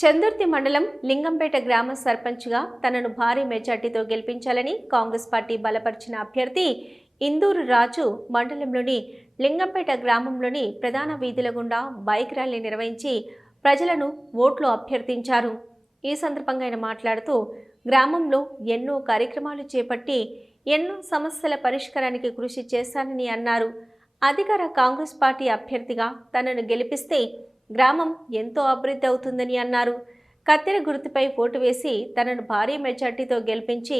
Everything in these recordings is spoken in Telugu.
చందుర్తి మండలం లింగంపేట గ్రామ సర్పంచ్గా తనను భారీ మెజార్టీతో గెలిపించాలని కాంగ్రెస్ పార్టీ బలపరిచిన అభ్యర్థి ఇందూరు రాజు మండలంలోని లింగంపేట గ్రామంలోని ప్రధాన వీధుల గుండా బైక్ ర్యాలీ నిర్వహించి ప్రజలను ఓట్లు అభ్యర్థించారు. ఈ సందర్భంగా ఆయన మాట్లాడుతూ గ్రామంలో ఎన్నో కార్యక్రమాలు చేపట్టి ఎన్నో సమస్యల పరిష్కారానికి కృషి చేశానని అన్నారు. అధికార కాంగ్రెస్ పార్టీ అభ్యర్థిగా తనను గెలిపిస్తే గ్రామం ఎంతో అభివృద్ధి అవుతుందని అన్నారు. కత్తెర గుర్తుపై ఓటు వేసి తనను భారీ మెజార్టీతో గెలిపించి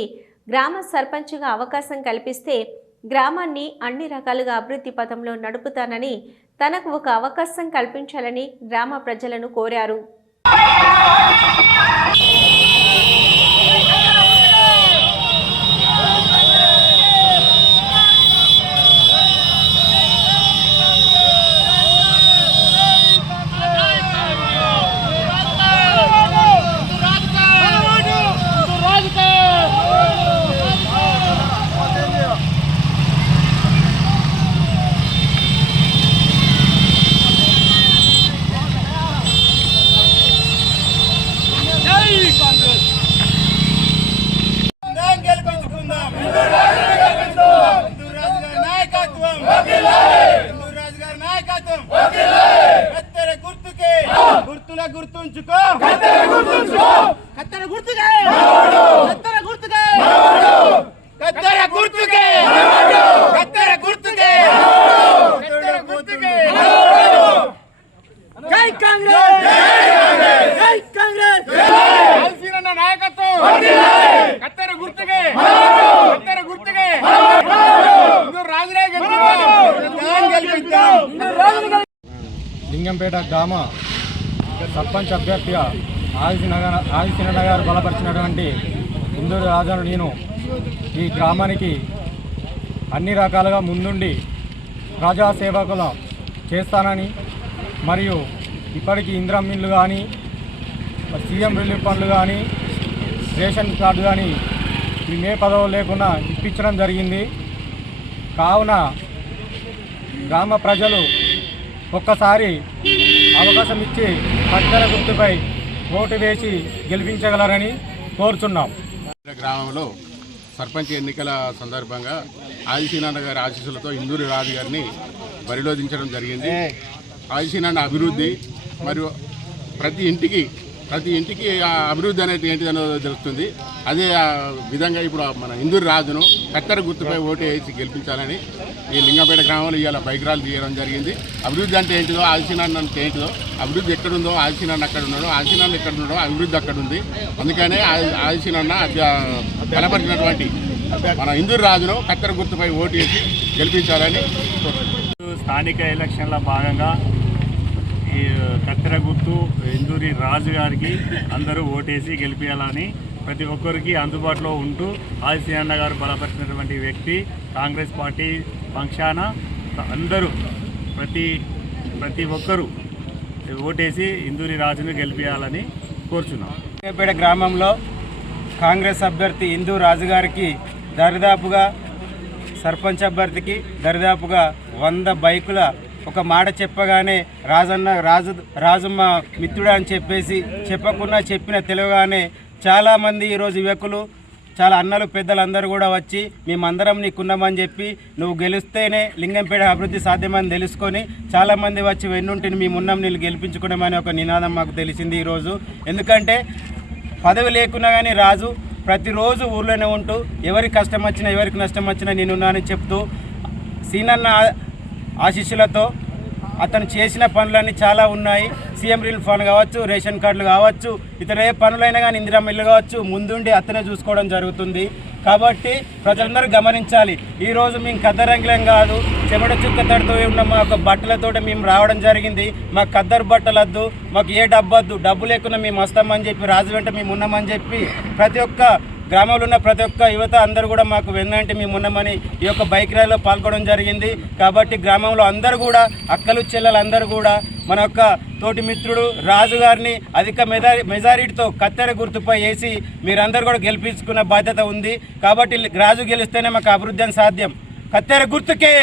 గ్రామ సర్పంచ్గా అవకాశం కల్పిస్తే గ్రామాన్ని అన్ని రకాలుగా అభివృద్ధి పథంలో నడుపుతానని తనకు ఒక అవకాశం కల్పించాలని గ్రామ ప్రజలను కోరారు. నాయకత్వం హిందూరాజు గారి నాయకత్వం. కత్తెర గుర్తుకే. గుర్తుల గుర్తుంచుకో. కత్తెర గుర్తుకే. కత్తెర గుర్తుకే. కత్తెర గుర్తుకే. కత్తెర గుర్తుకే. కత్తెర గుర్తుకే. జై కాంగ్రెస్. జై కాంగ్రెస్. కాల్సీనన్న నాయకత్వం. కత్తెర గుర్తుకే కత్తెర గుర్తుకే ఇందూరు రాజులే గెలిపిస్తాం లింగంపేట గ్రామ సర్పంచ్ అభ్యర్థిగా ఆదిశనగర్ ఆదిశనగర్ బలపరిచినటువంటి ఇందూరు రాజాను నేను ఈ గ్రామానికి అన్ని రకాలుగా ముందుండి ప్రజాసేవకుల చేస్తానని మరియు ఇప్పటికీ ఇందిరా మిల్లు కానీ సీఎం రిలీఫ్ ఫండ్లు కానీ రేషన్ కార్డు కానీ ఈ మే పదవులు లేకుండా ఇప్పించడం జరిగింది. కావున గ్రామ ప్రజలు ఒక్కసారి అవకాశం ఇచ్చి కత్తెర గుర్తుపై ఓటు వేసి గెలిపించగలరని కోరుచున్నాం. గ్రామంలో సర్పంచ్ ఎన్నికల సందర్భంగా ఆదిశీనాన్న గారి ఆశీస్సులతో ఇందూరి రాజు గారిని బరిలో దించడం జరిగింది ఆదిశీనాన్న అభివృద్ధి మరియు ప్రతి ఇంటికి ప్రతి ఇంటికి అభివృద్ధి అనేది ఏంటిదనో తెలుస్తుంది. అదే విధంగా ఇప్పుడు మన ఇందూరి రాజును కత్తెర గుర్తుపై ఓటు వేసి గెలిపించాలని ఈ లింగపేట గ్రామంలో ఇవాళ బైక్రాలు తీయడం జరిగింది. అభివృద్ధి అంటే ఏంటిదో ఆదిశీనాన్ని అంటే ఏంటిదో అభివృద్ధి ఎక్కడుందో ఆదిశీనాన్ని అక్కడ ఉన్నాడో ఆదిశీనాన్ని ఎక్కడ ఉన్నాడో అభివృద్ధి అక్కడ ఉంది. అందుకనే ఆదిశీనాన్న అభ్య- బలపరిచినటువంటి మన ఇందూరు రాజును కత్తెర గుర్తుపై ఓటు వేసి గెలిపించాలని స్థానిక ఎలక్షన్ల భాగంగా ఈ కత్తెర ఇందూరి రాజు గారికి అందరూ ఓటేసి గెలిపించాలని ప్రతి ఒక్కరికి అందుబాటులో ఉంటూ ఆదిశీయన్న గారు బలపరిచినటువంటి వ్యక్తి కాంగ్రెస్ పార్టీ పక్షాన అందరూ ప్రతి ప్రతి ఒక్కరూ ఓటేసి ఇందూరి రాజును గెలిపించాలని కోరుచున్నాం. లింగంపేట గ్రామంలో కాంగ్రెస్ అభ్యర్థి ఇందూ రాజు గారికి దరిదాపుగా సర్పంచ్ అభ్యర్థికి దరిదాపుగా వంద బైకుల ఒక మాట చెప్పగానే రాజన్న రాజు రాజమ్మ మిత్రుడా అని చెప్పేసి చెప్పకుండా చెప్పిన తెలియగానే చాలామంది ఈరోజు యువకులు చాలా అన్నలు పెద్దలందరూ కూడా వచ్చి మేమందరం నీకున్నామని చెప్పి నువ్వు గెలిస్తేనే లింగంపేట అభివృద్ధి సాధ్యమని తెలుసుకొని చాలామంది వచ్చి వెన్నుంటిని మేమున్నాం నీళ్ళు గెలిపించుకున్నామని ఒక నినాదం మాకు తెలిసింది ఈరోజు. ఎందుకంటే పదవి లేకున్నా కానీ రాజు ప్రతిరోజు ఊర్లోనే ఉంటూ ఎవరికి కష్టం వచ్చినా ఎవరికి నష్టం వచ్చినా నేనున్నానని చెప్తూ సీనన్న ఆశీస్సులతో అతను చేసిన పనులన్నీ చాలా ఉన్నాయి. సీఎం రిలీఫ్ ఫండ్ కావచ్చు రేషన్ కార్డులు కావచ్చు ఇతర ఏ పనులైనా కానీ ఇందిరా మిల్లు కావచ్చు ముందుండి అతనే చూసుకోవడం జరుగుతుంది. కాబట్టి ప్రజలందరూ గమనించాలి. ఈరోజు మేము కద్దరంగిలం కాదు చెమట చుక్క తడుతూ ఉన్న మా యొక్క బట్టలతో మేము రావడం జరిగింది. మాకు కద్దరు బట్టలు వద్దు మాకు ఏ డబ్బు వద్దు డబ్బు లేకుండా మేము వస్తామని చెప్పి రాజు వెంట మేము ఉన్నామని చెప్పి ప్రతి ఒక్క గ్రామంలో ఉన్న ప్రతి ఒక్క యువత అందరూ కూడా మాకు వెన్నంటే మేము ఉన్నామని ఈ యొక్క బైక్ ర్యాలీలో పాల్గొనడం జరిగింది. కాబట్టి గ్రామంలో అందరూ కూడా అక్కలు చెల్లెలు అందరూ కూడా మన యొక్క తోటి మిత్రుడు రాజు గారిని అధిక మెజారి మెజారిటీతో కత్తెర గుర్తుపై వేసి మీరందరూ కూడా గెలిపించుకున్న బాధ్యత ఉంది. కాబట్టి రాజు గెలిస్తేనే మాకు అభివృద్ధి అని సాధ్యం. కత్తెర గుర్తుకే!